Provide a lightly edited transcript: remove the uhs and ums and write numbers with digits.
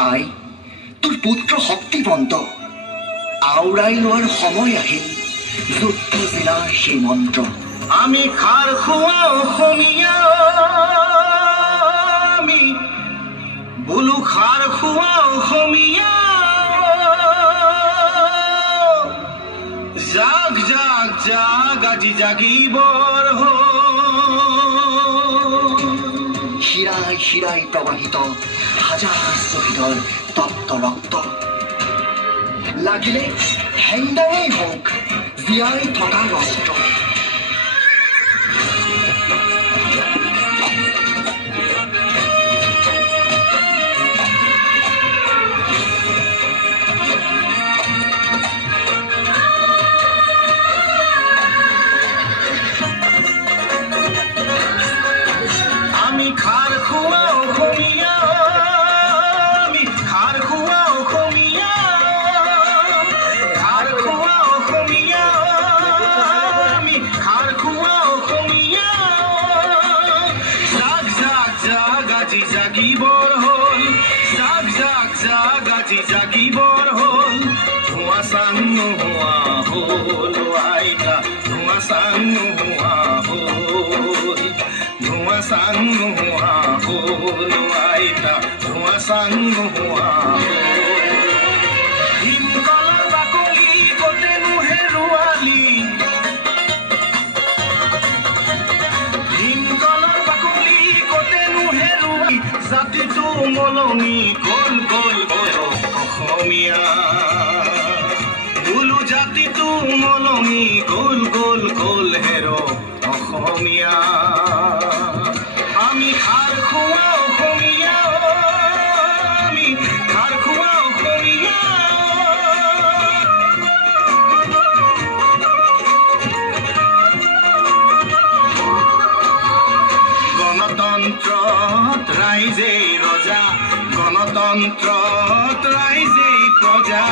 আই তোৰ পুত্ৰ শক্তিবন্ত আওৰাই লোৱাৰ সময় আহিল যুদ্ধ জিলাৰ সেই মন্ত্ৰ আমি খাৰ খোৱা অসমীয়া আমি বোলো খাৰ খোৱা অসমীয়া জাগ জাগ জাগ আজি জাগিবৰ শিৰাই শিৰাই প্ৰবাহিত হাজাৰ শ্বহীদৰ তপ্ত ৰক্ত লাগিলে হেংদাঙেই হওক জীয়াই থকা অস্ত্ৰ জাগিবৰ হল জাগ জাগ জাগ আজি জাগিবৰ হল ধোঁৱা চাং নোহোৱা হল আইতা ধোঁৱা চাং নোহোৱা হল ধোঁৱা চাং নোহোৱা হল আইতা ধোঁৱা চাং নোহোৱা ভীমকলৰ বাকলি কতেনো হেৰুৱালি ভীমকলৰ বাকলি কতেনো হেৰুৱালি জাতিটো মলনি গল গল গল অসমীয়া বোলো জাতিটো মলনি গল গল গল হেৰ অসমীয়া আমি খাৰ খোৱা অসমীয়া আমি খাৰ খোৱা অসমীয়া গণতন্ত্ৰত ৰাইজেই ৰজা গণতন্ত্ৰত ৰাইজেই প্ৰজা